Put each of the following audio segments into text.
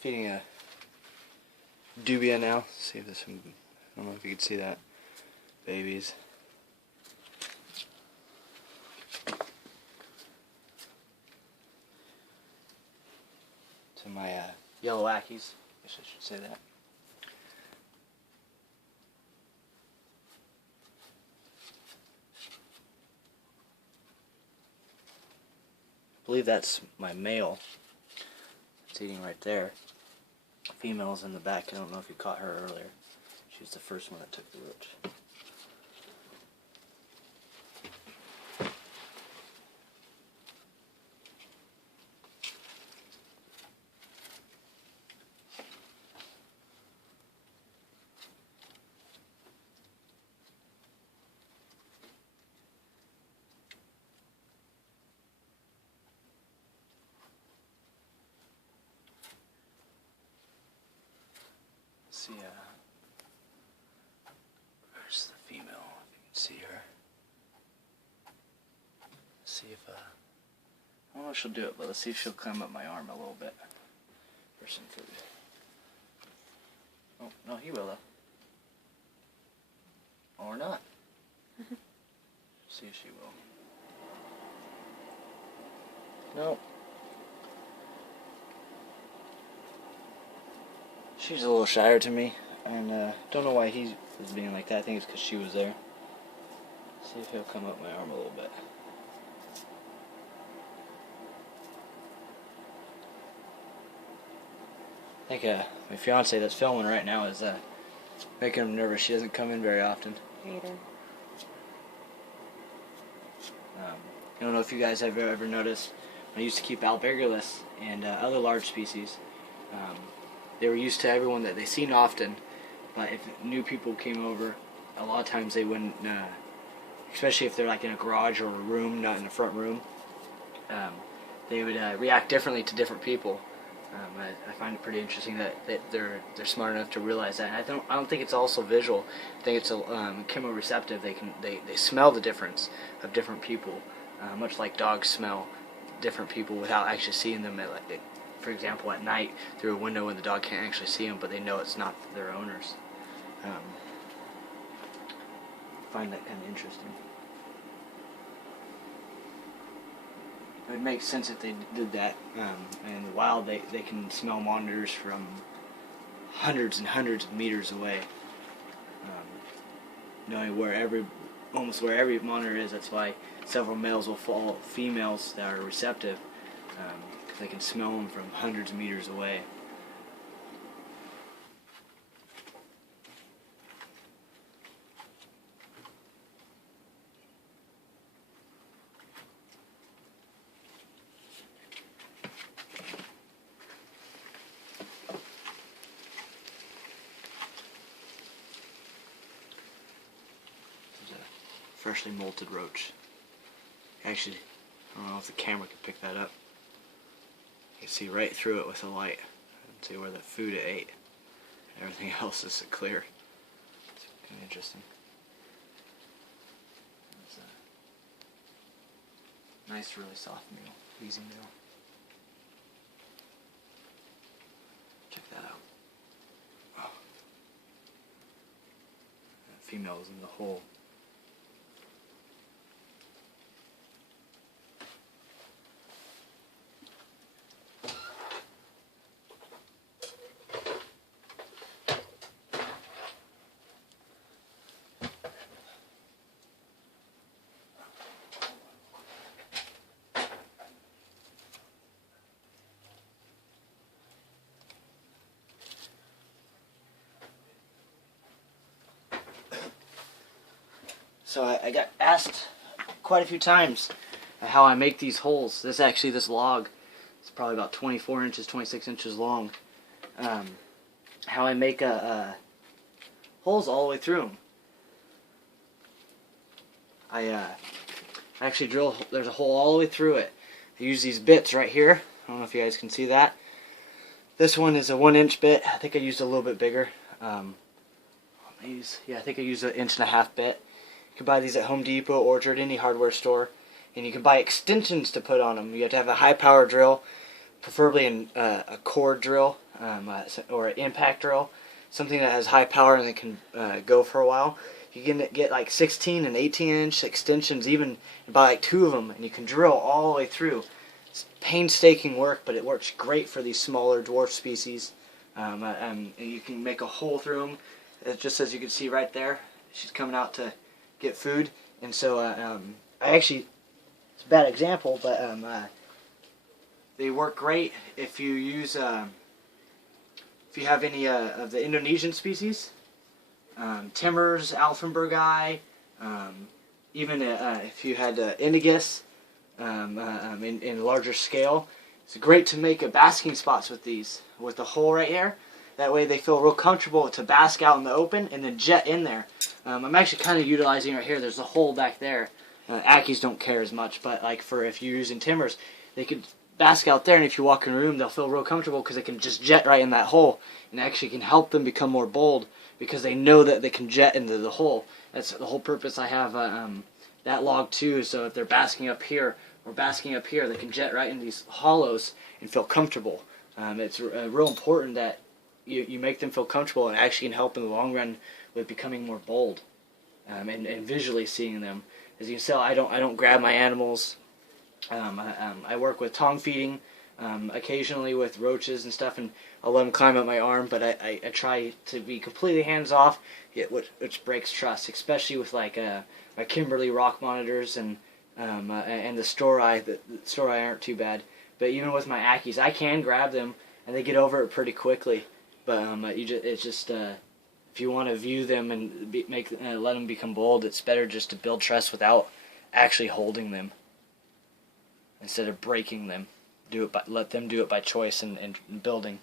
Feeding a dubia now. See if there's some, I don't know if you can see that. Babies. To my yellow Ackies. I guess I should say that. I believe that's my male. It's eating right there. Female's in the back. I don't know if you caught her earlier. She was the first one that took the roach. See, where's the female? If you can see her. See if, I don't know if she'll do it, but let's see if she'll climb up my arm a little bit for some food. Oh, no, he will though. Or not. See if she will. No. She's a little shyer to me, and don't know why he was being like that. I think it's because she was there. See if he'll come up my arm a little bit. I think my fiance that's filming right now is making him nervous. She doesn't come in very often. Either. I don't know if you guys have ever noticed, I used to keep albergulus and other large species. They were used to everyone that they seen often, but if new people came over, a lot of times they wouldn't, especially if they're like in a garage or a room, not in a front room, they would react differently to different people. I find it pretty interesting that they're smart enough to realize that. And I don't think it's also visual. I think it's chemoreceptive. They smell the difference of different people, much like dogs smell different people without actually seeing them. For example, at night through a window when the dog can't actually see them, but they know it's not their owners. I find that kind of interesting. It would make sense if they did that. In the wild, they can smell monitors from hundreds and hundreds of meters away, knowing almost where every monitor is. That's why several males will follow females that are receptive. They can smell them from hundreds of meters away. There's a freshly molted roach. Actually, I don't know if the camera could pick that up. You can see right through it with the light and see where the food it ate. Everything else is clear. It's kind of interesting. It's a nice, really soft meal, easy meal. Check that out. Oh. That female is in the hole. So I got asked quite a few times how I make these holes. This log is probably about 24 inches, 26 inches long. How I make holes all the way through them. I actually drill, there's a hole all the way through it. I use these bits right here. I don't know if you guys can see that. This one is a 1-inch bit. I think I used a little bit bigger. I think I used an 1.5-inch bit. You can buy these at Home Depot, Orchard, any hardware store. And you can buy extensions to put on them. You have to have a high power drill preferably in a core drill or an impact drill, something that has high power and that can go for a while. You can get like 16 and 18-inch extensions, even buy like 2 of them, and you can drill all the way through. It's painstaking work, but it works great for these smaller dwarf species. You can make a hole through them, just as you can see right there. She's coming out to get food, and so I actually, it's a bad example, but they work great if you use if you have any of the Indonesian species, Timbers, Alphenbergi, even if you had Indigus in larger scale. It's great to make basking spots with these, with the hole right here. That way they feel real comfortable to bask out in the open and then jet in there. I'm actually kind of utilizing right here. There's a hole back there. Ackies don't care as much, but like for if you're using Timbers, they could bask out there, and if you walk in a room, they'll feel real comfortable because they can just jet right in that hole, and actually can help them become more bold because they know that they can jet into the hole. That's the whole purpose I have that log too, so if they're basking up here or basking up here, they can jet right in these hollows and feel comfortable. It's real important that you make them feel comfortable, and actually can help in the long run with becoming more bold and visually seeing them. As you can tell, I don't grab my animals. I work with tongue feeding, occasionally with roaches and stuff, and I'll let them climb up my arm, but I try to be completely hands off, which breaks trust, especially with like my Kimberly rock monitors and the Storai. The Storai aren't too bad, but even with my Ackies, I can grab them and they get over it pretty quickly. But it's just if you want to view them and let them become bold, it's better just to build trust without actually holding them, instead of breaking them. Let them do it by choice and building.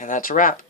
And that's a wrap.